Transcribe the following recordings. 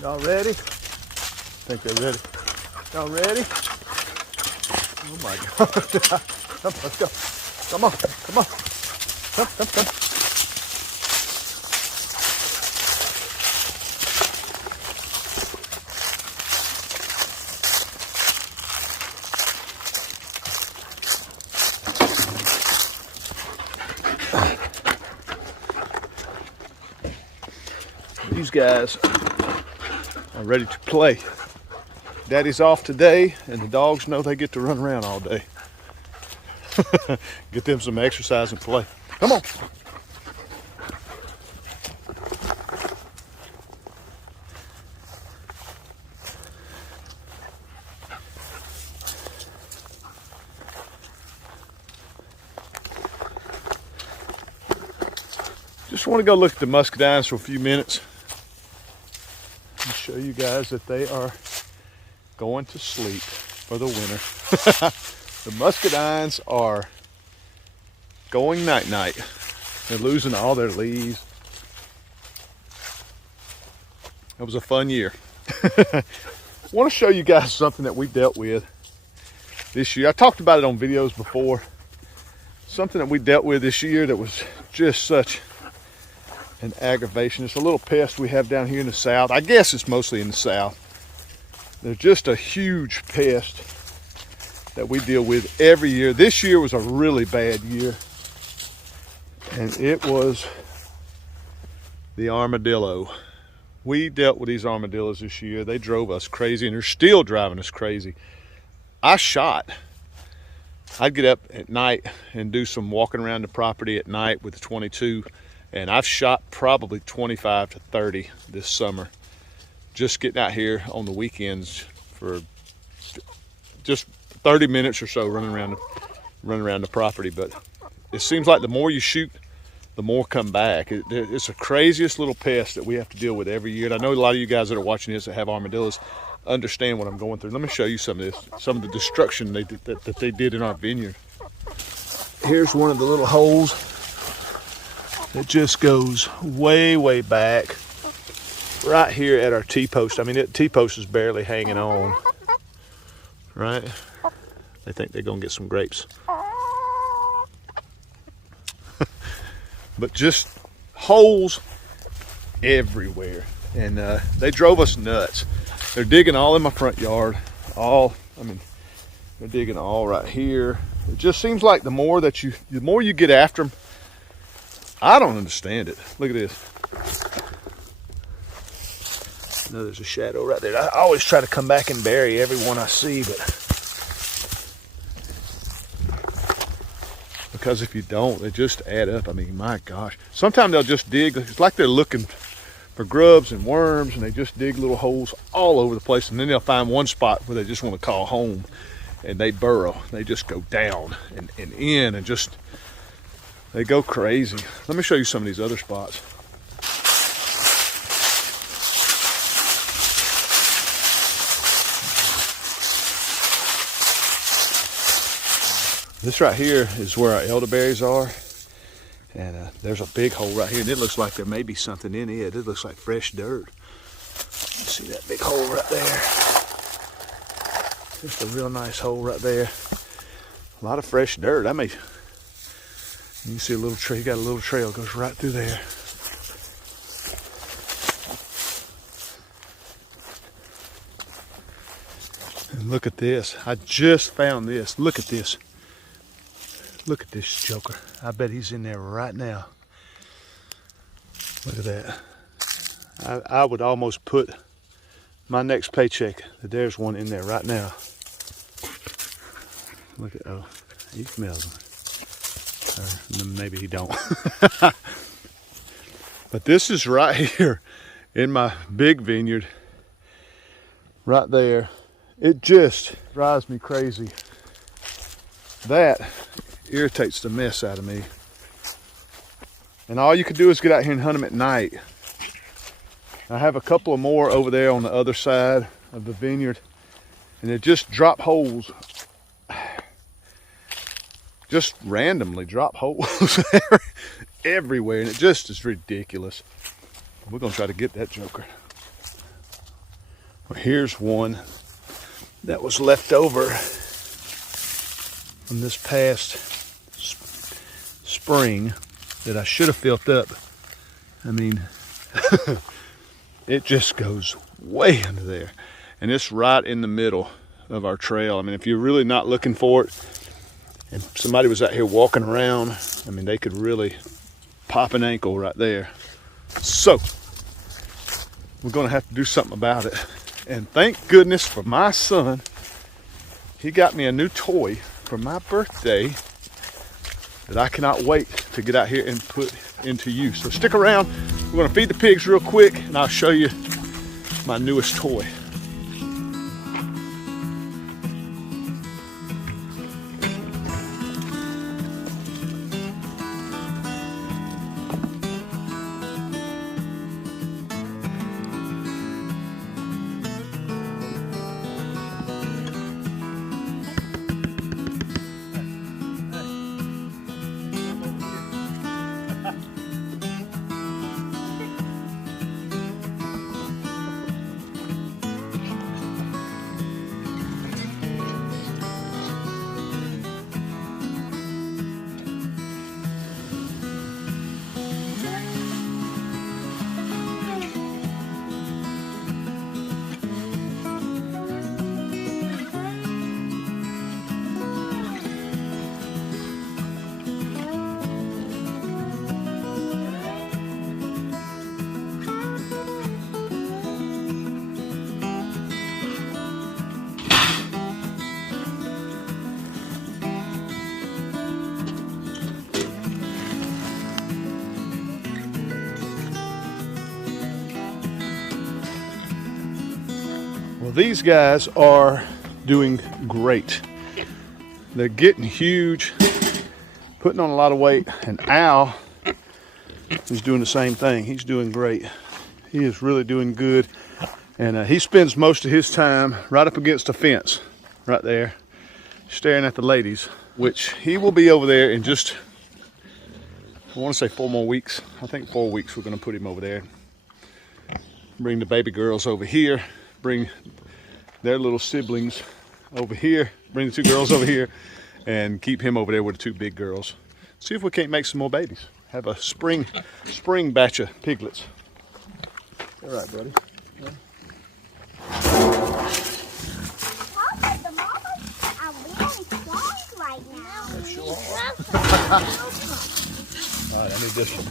Y'all ready? I think they're ready. Y'all ready? Oh my God. Come, let's go. Come on, come on. Come. These guys are ready to play. Daddy's off today, and the dogs know they get to run around all day. Get them some exercise and play. Come on. Just want to go look at the muscadines for a few minutes and show you guys that they are going to sleep for the winter. The muscadines are going night-night. They're losing all their leaves. It was a fun year. I want to show you guys something that we dealt with this year. I talked about it on videos before. Something that we dealt with this year that was just such an aggravation. It's a little pest we have down here in the south. I guess it's mostly in the south. They're just a huge pest that we deal with every year. This year was a really bad year, and it was the armadillo. We dealt with these armadillos this year. They drove us crazy, and they're still driving us crazy. I'd get up at night and do some walking around the property at night with the 22, and I've shot probably 25 to 30 this summer, just getting out here on the weekends for just 30 minutes or so running around the property. But it seems like the more you shoot, the more come back. It's the craziest little pest that we have to deal with every year. And I know a lot of you guys that are watching this that have armadillos understand what I'm going through. Let me show you some of this, some of the destruction that they did in our vineyard. Here's one of the little holes that just goes way back, right here at our T-post. I mean, the T-post is barely hanging on, right? They think they're gonna get some grapes. But just holes everywhere. And they drove us nuts. They're digging all in my front yard. They're digging all right here. It just seems like the more you get after them, I don't understand it. Look at this. I know there's a shadow right there. I always try to come back and bury every one I see, but because if you don't, they just add up. I mean, my gosh. Sometimes they'll just dig. It's like they're looking for grubs and worms, and they just dig little holes all over the place, and then they'll find one spot where they just want to call home, and they burrow. They just go down and in, and just, they go crazy. Let me show you some of these other spots. This right here is where our elderberries are, and there's a big hole right here, and it looks like there may be something in it. It looks like fresh dirt. You see that big hole right there? Just a real nice hole right there. A lot of fresh dirt. You can see a little trail. You got a little trail goes right through there. And look at this. I just found this. Look at this. Look at this joker. I bet he's in there right now. Look at that. I would almost put my next paycheck that there's one in there right now. Look at, oh, he smells them. Maybe he don't. But this is right here in my big vineyard. Right there. It just drives me crazy. That irritates the mess out of me. And all you can do is get out here and hunt them at night. I have a couple of more over there on the other side of the vineyard, and they just drop holes. Just randomly drop holes everywhere, and it just is ridiculous. We're gonna try to get that joker. Well, here's one that was left over from this past spring that I should have filled up. I mean, it just goes way under there. And it's right in the middle of our trail. I mean, if you're really not looking for it, and somebody was out here walking around, I mean, they could really pop an ankle right there. So, we're gonna have to do something about it. And thank goodness for my son. He got me a new toy for my birthday that I cannot wait to get out here and put into use. So stick around. We're gonna feed the pigs real quick and I'll show you my newest toy. Well, these guys are doing great. They're getting huge, putting on a lot of weight, and Al is doing the same thing. He's doing great. He is really doing good, and he spends most of his time right up against the fence, right there, staring at the ladies, which he will be over there in just, I want to say 4 more weeks. I think 4 weeks we're going to put him over there. Bring the baby girls over here, bring their little siblings over here, bring the 2 girls over here, and keep him over there with the 2 big girls. See if we can't make some more babies. Have a spring batch of piglets. All right, buddy. Yeah. The mamas are really strong right now. They sure are. All right, I need this one.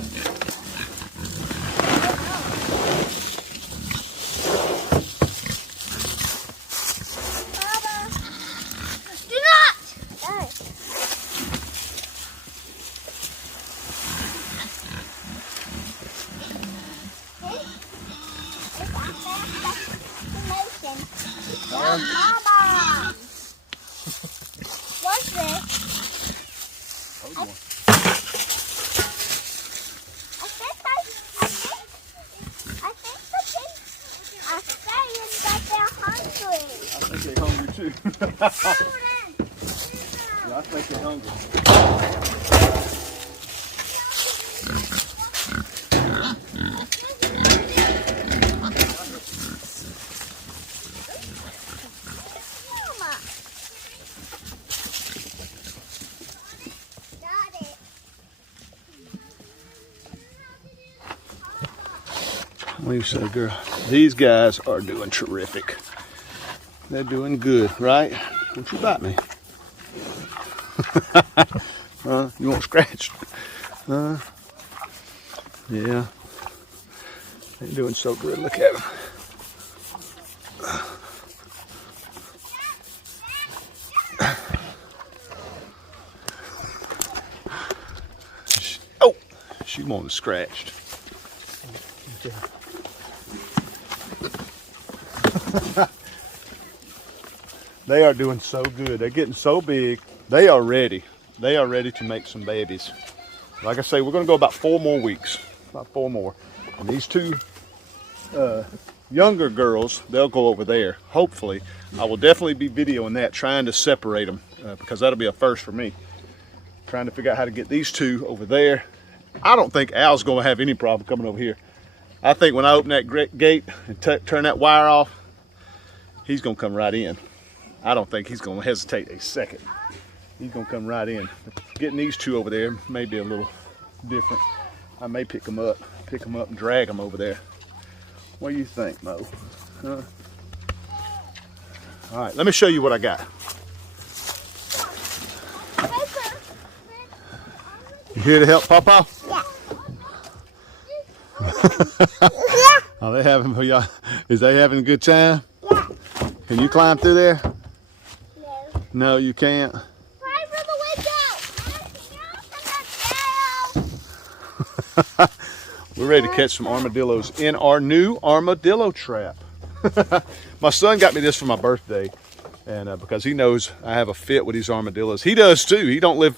Mama! What's this? I think the pigs are saying that they're hungry. I think they're hungry too. Yeah, I think they're hungry. What do you say, girl? These guys are doing terrific. They're doing good, right? Don't you bite me. You want scratched? Yeah. They're doing so good. Look at them. Oh, she wanted scratched. They are doing so good. They're getting so big. They are ready. They are ready to make some babies. Like I say, we're going to go about 4 more weeks. About 4 more. And these 2 younger girls, they'll go over there. Hopefully. I will definitely be videoing that, trying to separate them, because that'll be a first for me. Trying to figure out how to get these 2 over there. I don't think Al's going to have any problem coming over here. I think when I open that gate and turn that wire off, he's gonna come right in. I don't think he's gonna hesitate a second. He's gonna come right in. Getting these two over there may be a little different. I may pick them up and drag them over there. What do you think, Mo? Huh? All right, let me show you what I got. You here to help Papa? Yeah. Are they having, is they having a good time? Yeah. Can you climb through there? No. No, you can't. Try for the window. We're ready to catch some armadillos in our new armadillo trap. My son got me this for my birthday, and because he knows I have a fit with these armadillos. He does too. He don't live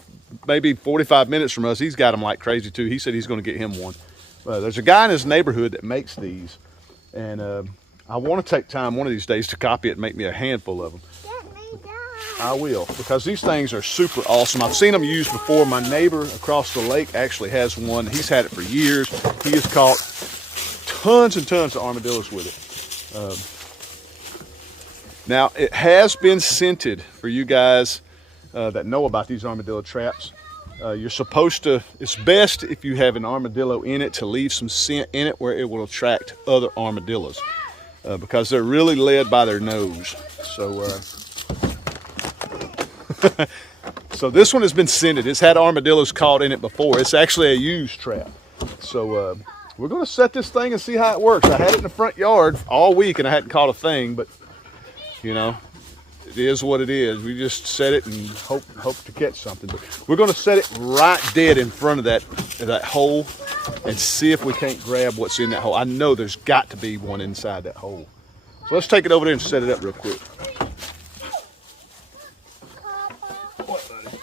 maybe 45 minutes from us. He's got them like crazy too. He said he's going to get him one. There's a guy in his neighborhood that makes these, and I want to take time one of these days to copy it and make me a handful of them. Get me down. I will, because these things are super awesome. I've seen them used before. My neighbor across the lake actually has one. He's had it for years. He has caught tons and tons of armadillos with it. Now, it has been scented for you guys that know about these armadillo traps. You're supposed to, it's best if you have an armadillo in it to leave some scent in it where it will attract other armadillos because they're really led by their nose. So, so this one has been scented. It's had armadillos caught in it before. It's actually a used trap. So we're going to set this thing and see how it works. I had it in the front yard all week and I hadn't caught a thing, but you know, it is what it is. We just set it and hope to catch something. But we're going to set it right dead in front of that hole and see if we can't grab what's in that hole. I know there's got to be one inside that hole. So let's take it over there and set it up real quick. What, buddy?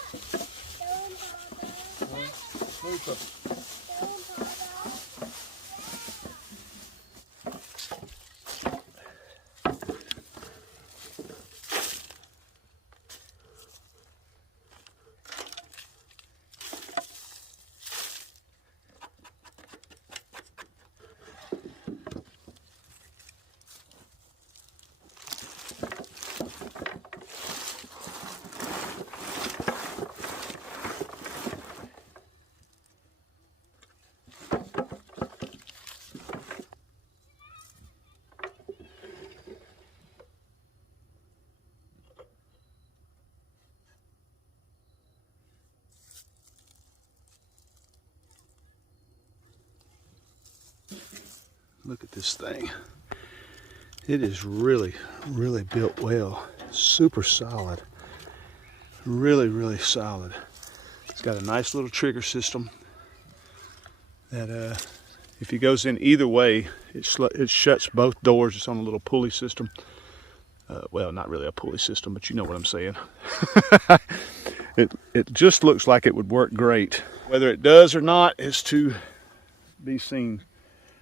Look at this thing. It is really, really built well. Super solid. Really, really solid. It's got a nice little trigger system that if he goes in either way, it shuts both doors. It's on a little pulley system. Well, not really a pulley system, but you know what I'm saying. It just looks like it would work great. Whether it does or not is to be seen.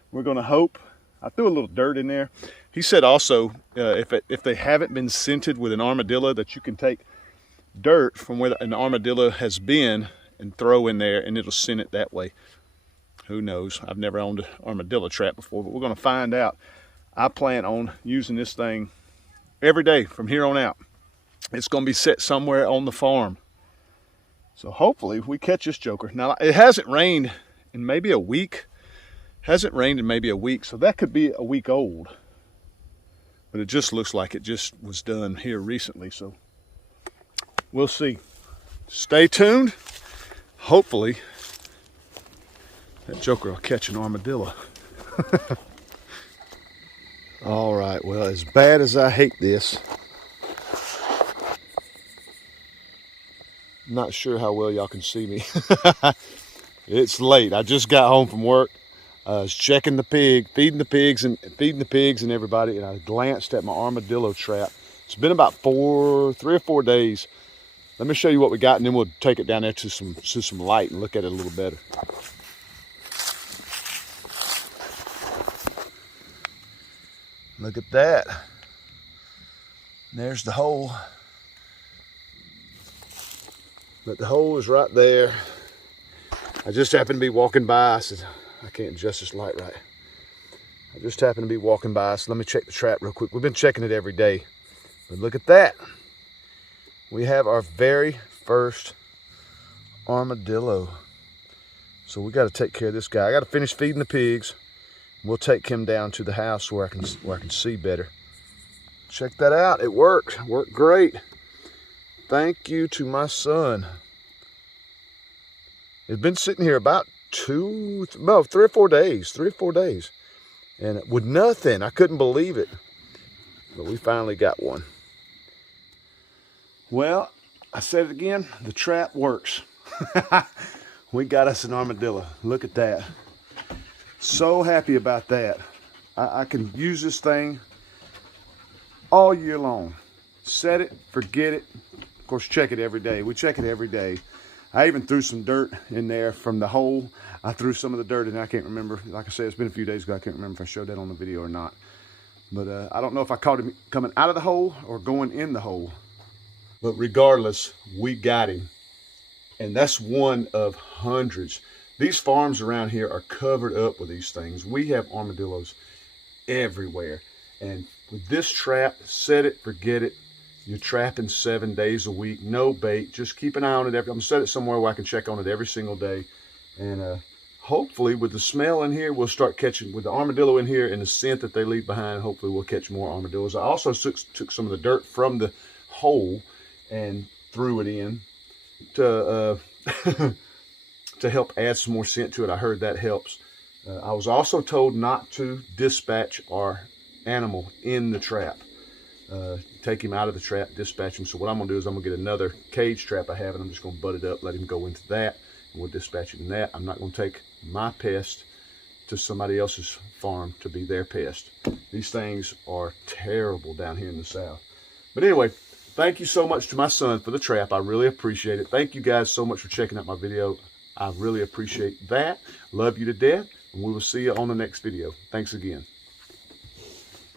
We're going to hope. I threw a little dirt in there. He said also, if they haven't been scented with an armadillo, that you can take dirt from where an armadillo has been and throw in there, and it'll scent it that way. Who knows? I've never owned an armadillo trap before, but we're going to find out. I plan on using this thing every day from here on out. It's going to be set somewhere on the farm. So hopefully we catch this joker. Now, it hasn't rained in maybe a week. Hasn't rained in maybe a week, so that could be a week old. But it just looks like it just was done here recently, so we'll see. Stay tuned. Hopefully that joker will catch an armadillo. All right, well, as bad as I hate this, I'm not sure how well y'all can see me. It's late. I just got home from work. I was checking the pig, feeding the pigs and everybody, and I glanced at my armadillo trap. It's been about 3 or 4 days. Let me show you what we got, and then we'll take it down there to some light and look at it a little better. Look at that. There's the hole. But the hole is right there. I just happened to be walking by. I said, I can't adjust this light right. I just happened to be walking by, so let me check the trap real quick. We've been checking it every day But look at that. We have our very first armadillo. So we got to take care of this guy. I got to finish feeding the pigs. We'll take him down to the house where I can see better. Check that out. It worked. It worked great. Thank you to my son. It's been sitting here about 3 or 4 days. 3 or 4 days. And with nothing. I couldn't believe it. But we finally got one. Well, I said it again. The trap works. We got us an armadillo. Look at that. So happy about that. I can use this thing all year long. Set it, forget it. Of course, check it every day. We check it every day. I even threw some dirt in there from the hole. I threw some of the dirt in there. I can't remember. Like I said, it's been a few days ago. I can't remember if I showed that on the video or not. But I don't know if I caught him coming out of the hole or going in the hole. But regardless, we got him. And that's one of hundreds. These farms around here are covered up with these things. We have armadillos everywhere. And with this trap, set it, forget it. You're trapping 7 days a week, no bait. Just keep an eye on it. I'm gonna set it somewhere where I can check on it every single day. And hopefully with the smell in here, we'll start catching, with the armadillo in here and the scent that they leave behind, hopefully we'll catch more armadillos. I also took some of the dirt from the hole and threw it in to to help add some more scent to it. I heard that helps. I was also told not to dispatch our animal in the trap. Take him out of the trap, dispatch him. So what I'm gonna do is I'm gonna get another cage trap I have, and I'm just gonna butt it up, let him go into that, and we'll dispatch him in that. I'm not gonna take my pest to somebody else's farm to be their pest. These things are terrible down here in the south. But anyway, thank you so much to my son for the trap. I really appreciate it. Thank you guys so much for checking out my video. I really appreciate that. Love you to death, and we will see you on the next video. Thanks again.